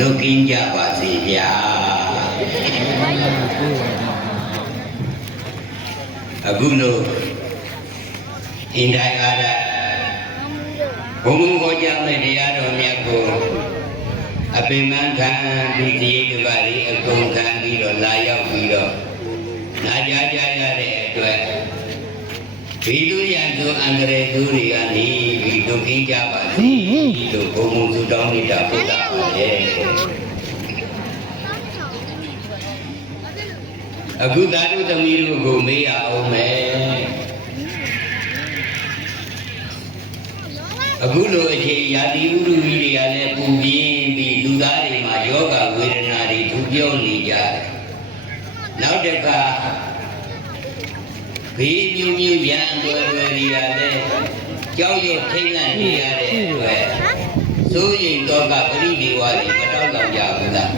လုတ်ကင်းကြပါစေဗျာအခုလို့အင်တိုင်းအားရဘုံဘုံခေါ်ကြမဲ့တရားတော်မြတ်ကိုအပင်မခံပြီးဒီကဘာလေးအကုန်ခံပြီးတော့လာရောက်ပြီးတော့နာကြားကြရတဲ့အတွက်ဒီလူရန်သူအန္တရာယ်သူတွေကနေပြီးလုတ်ကင်းကြပါစေလို့ဘုံဘုံသူတောင်းနေတာပုဒ်တာပါလေအခုသာဓုသမီးတို့ကိုမေးရအောင်မယ်အခုလိုအခြေရာသီဥတုကြီးတွေကလည်းပူပြင်းပြီးလူသားတွေမှာယောဂဝေဒနာတွေထူပြောနေကြတယ်နောက်တစ်ခါဘေးမျိုးမျိုးရန်တွေတွေကလည်းကြောက်ရွံ့ထိတ်လန့်နေရတဲ့အတွက်စိုးရိမ်တော့ကပရိဒီဝါတွေမတောက်တော့ကြဘူးလား